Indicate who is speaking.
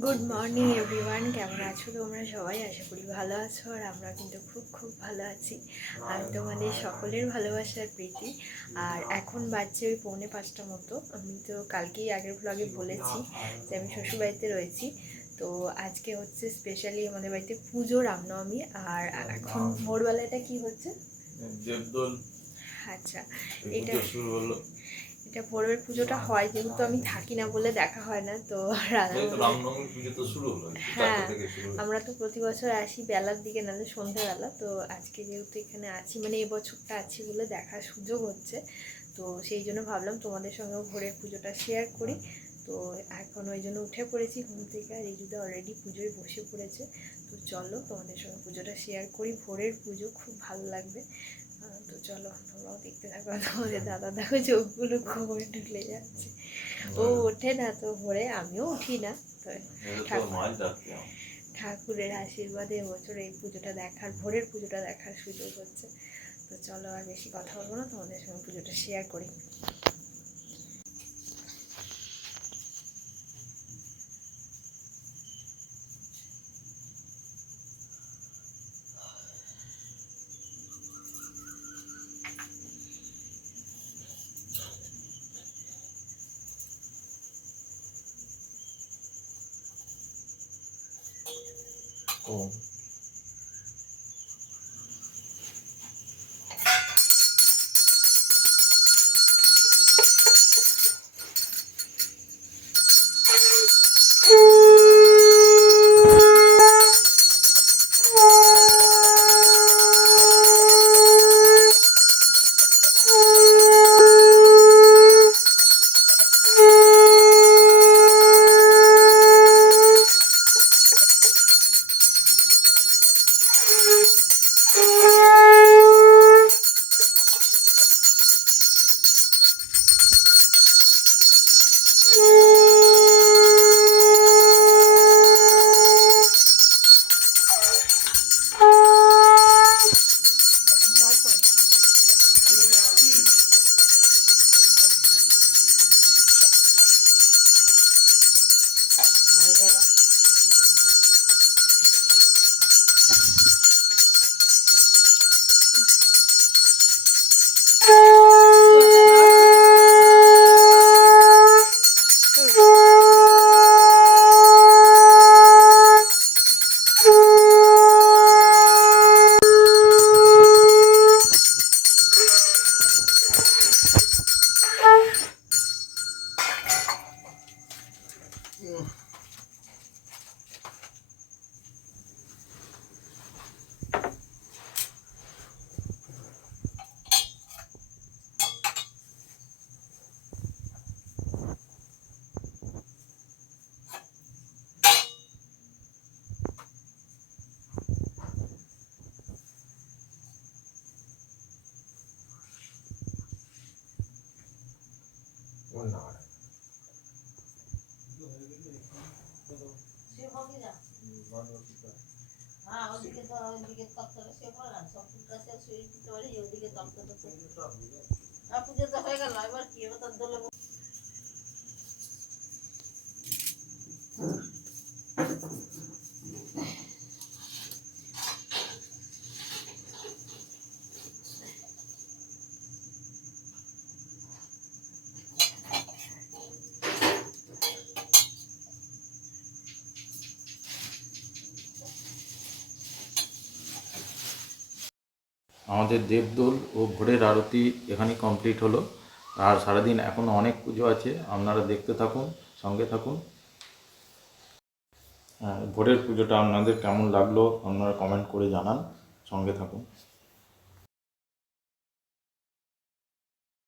Speaker 1: Good morning everyone কেমন আছো তোমরা? সবাই আশা করি ভালো আছো আর আমরা কিন্তু খুব খুব ভালো আছি। আমি তোমাদের সকলের ভালোবাসার প্রীতি। আর এখন বাজছে ওই পৌনে পাঁচটা মতো। আমি তো কালকেই আগের ব্লগে বলেছি যে আমি শ্বশুরবাড়িতে রয়েছি। তো আজকে হচ্ছে স্পেশালি আমাদের বাড়িতে পুজো রামনবমী। আর এখন ভোরবেলাটা কি হচ্ছে? আচ্ছা এটা-
Speaker 2: শুরু হলো।
Speaker 1: এটা ভোরের পুজোটা হয় যেহেতু আমি থাকি না বলে দেখা হয় না তো হ্যাঁ, আমরা তো প্রতি বছর আসি বেলার দিকে নাহলে সন্ধ্যাবেলা তো আজকে যেহেতু এখানে আছি মানে এবছরটা আছি বলে দেখার সুযোগ হচ্ছে তো সেই জন্য ভাবলাম তোমাদের সঙ্গেও ভোরের পুজোটা শেয়ার করি তো এখন ওই জন্য উঠে পড়েছি ঘুম থেকে আর রিজুদা অলরেডি পুজোয় বসে পড়েছে তো চলো তোমাদের সঙ্গে পুজোটা শেয়ার করি ভোরের পুজো খুব ভালো লাগবে। চলো তোমরাও দেখতে থাকো তোমাদের দাদা দেখো চোখগুলো ঘুমে ঢুলে যাচ্ছে। ও ওঠে না তো ভোরে আমিও উঠি না। তো। ঠাকুরের আশীর্বাদে এবছর এই পুজোটা দেখার ভোরের পুজোটা দেখার সুযোগ হচ্ছে। তো চলো আর বেশি কথা বলব না তোমাদের সঙ্গে পুজোটা শেয়ার করি।
Speaker 2: ও
Speaker 3: তক্তটা তো আর পুজো তো হয়ে গেল এবার কি এবার তোর দোলে
Speaker 2: আমাদের দেবদোল ও ভোরের আরতি এখানেই কমপ্লিট হলো। আর সারাদিন এখনও অনেক পুজো আছে, আপনারা দেখতে থাকুন, সঙ্গে থাকুন। ভোরের পুজোটা আপনাদের কেমন লাগল, আপনারা কমেন্ট করে জানান, সঙ্গে থাকুন।